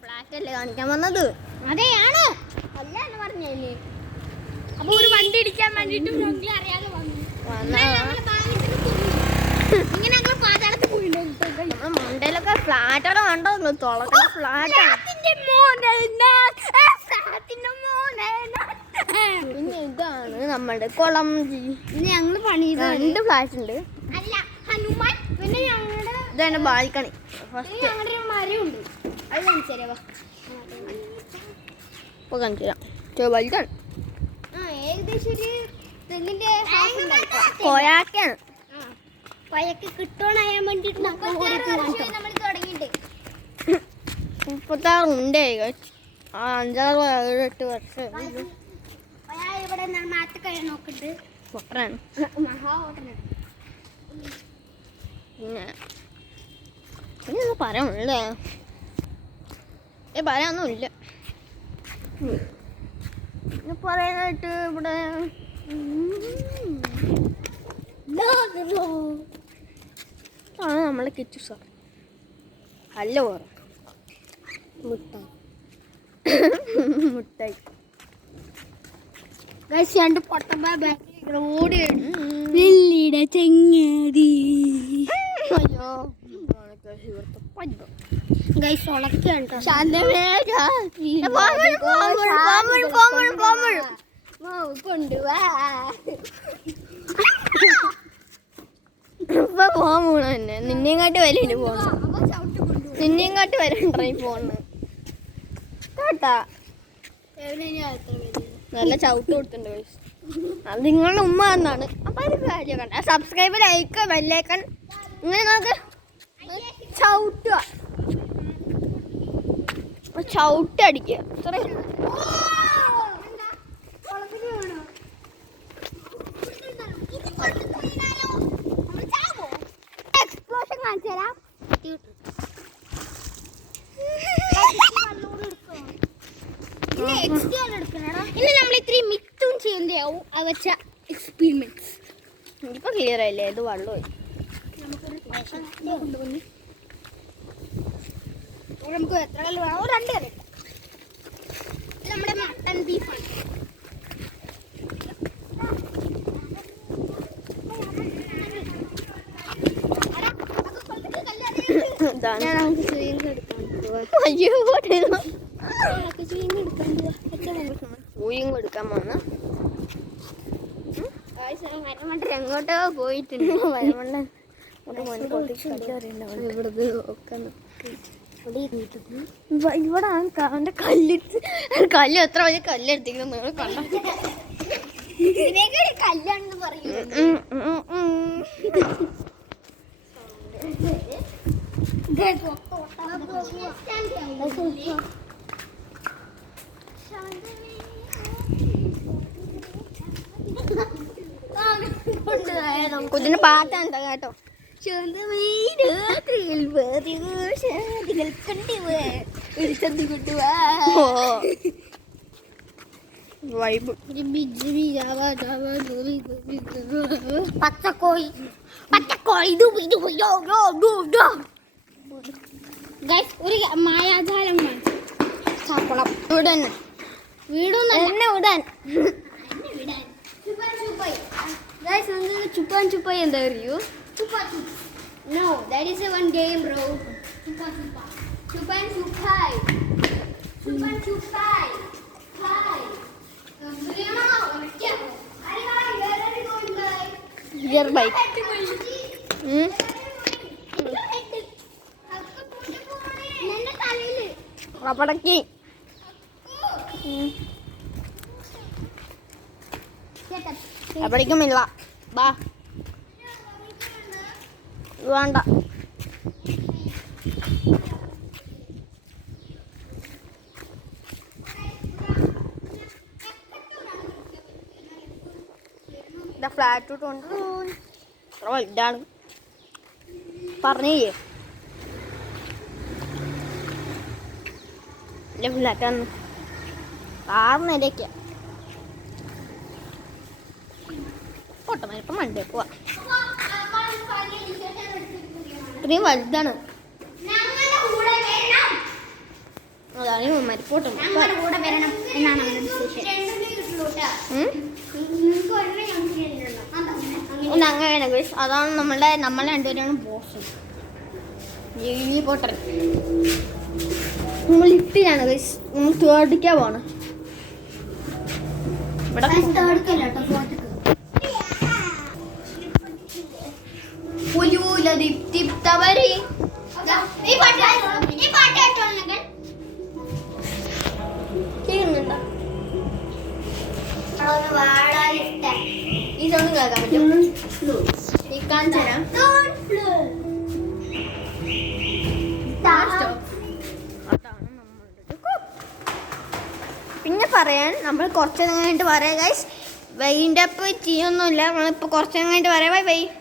Flat അല്ലേ കാണിക്കാൻ വന്നത്? അതെയാണ് അല്ല എന്ന് പറഞ്ഞല്ലേ. അപ്പൊ ഒരു വണ്ടി ഇടിക്കാൻ വേണ്ടിട്ട് അറിയാതെ വന്നു. ഇങ്ങനെ ഞങ്ങൾ പാതാളത്തിൽ പോയിട്ടുണ്ട്. നമ്മുടെ മണ്ടയിലൊക്കെ ഫ്ലാറ്റാണ് കണ്ടോ? തുളക്കുന്ന ഫ്ലാറ്റാണ്. പിന്നെ ഇതാണ് നമ്മുടെ കുളം. ഞങ്ങൾ പണി 2 ഫ്ലാറ്റ് ഉണ്ട്. അല്ല ഹനുമാൻ. പിന്നെ ഞങ്ങളുടെ ഇതാണ് ബാൽക്കണി. ഞങ്ങളുടെ ഒരു മരമുണ്ട്. അത് കാണിച്ചു ഇപ്പോൾ കാണിച്ചു തരാം. വലുതാണ്. ഏകദേശം ഒരു തെങ്ങിന്റെ കൊയാക്കാണ്. കൊയക്ക് കിട്ടോണായാൻ വേണ്ടിട്ട് നമ്മൾ തുടങ്ങിയിട്ട് 36 ഉണ്ട്. 5, 6, 8 വർഷം ഇവിടെ നാട്ടിൽ കഴിയാൻ നോക്കിട്ട് പൊട്ടനാണ്. മഹാ ഓട്ടനാണ്. പിന്നെ പറയാനുള്ളേ പറയാനൊന്നുമില്ല. പറയാനായിട്ട് ഇവിടെ ആണ് നമ്മളെ കിച്ചു സാർ. ഹലോ മുട്ടായി രണ്ട് പൊട്ടമ്പ ഓടി നെല്ലിയുടെ ചെങ്ങാതി. അയ്യോ ഗൈസ് ഉളക്കാണ് കൊണ്ടുവാ. ഇപ്പൊ പോണ തന്നെ. നിന്നെയും കാട്ടി വലുണ്ട് പോണ്. നിന്നെയും കാട്ടി വലുണ്ടോ ഈ ഫോണ് കേട്ടാ. നല്ല ചവിട്ട് കൊടുത്തിട്ടുണ്ട് ഗൈസ്. അത് നിങ്ങളുടെ ഉമ്മ എന്നാണ്. അപ്പൊ അതിന് കാര്യം കണ്ട സബ്സ്ക്രൈബ്, ലൈക്ക്, ബെല്ലൈക്കൺ ഇങ്ങനെ നമുക്ക് ചവിട്ടുക, ചവിട്ടടിക്കുക. എക്സ്പ്ലോഷൻ കാണിച്ചു തരാം. ഇനി നമ്മൾ ഇത്രയും മിത്തും ചെയ്യുന്നതാവും അവച്ച എക്സ്പീരിമെന്റ്സ്. ഇപ്പൊ ക്ലിയർ ആയില്ലേ? ഇത് വെള്ളമായി. നമുക്ക് എത്ര കല്ല് വേണം? 2 കല്ല്. നമ്മുടെ മട്ടൻ ബീഫാണ്. എടുക്കാൻ പോന്ന എങ്ങോട്ടോ പോയിട്ടുണ്ട്. ഇവിടെ അവന്റെ കല്ല് എത്ര വലിയ കല്ലെടുത്തിരിക്കുന്നു നിങ്ങൾ കണ്ട. കല്ലാണെന്ന് പറയും. കുതിന് പാട്ടാണ്ട കേട്ടോ. വൈബ്. പച്ചക്കോഴി ഒരു മായാജാലം വീടും ചുപ്പാൻ ചുപ്പായി എന്താ അറിയൂ? No, that is one game, bro. Chupan chupai. Hi. Here bike. പടക്കി പഠിക്കുമില്ല. ബാ വേണ്ട. ഫ്ലാറ്റ് കൊണ്ട് അത്ര വലുതാണ് പറഞ്ഞേ. ഇല്ല ഫ്ലാറ്റാന്ന് കാറിനിരയ്ക്ക പൊട്ടമരിപ്പം വണ്ടി പോവാ. ഇത്രയും വലുതാണ്. പോട്ടെ ഞങ്ങളുടെ കൂടെ വരണം എന്നാണ് അവരുടെ ഡിസിഷൻ. ഒന്ന് അങ്ങനെയാണ് ഗൈസ്. അതാണ് നമ്മളെ രണ്ടുപേരാണ് ബോസ്. ഈ പോട്ടെ നമ്മൾ ലിഫ്റ്റിലാണ് ഗൈസ്. നമ്മൾ തേർഡിക്കാൻ പോണ്. ഇവിടെ ഈ സൗണ്ട് കേൾക്കാൻ പറ്റും. ഈ കാണിച്ചു തരാം. പിന്നെ പറയാൻ നമ്മൾ കുറച്ച് കഴിഞ്ഞിട്ട് പറയാം ഗൈസ്. Wind up ചെയ്യൊന്നുമില്ല. നമ്മളിപ്പോൾ കുറച്ച് കഴിഞ്ഞിട്ട് പറയാം. Bye bye.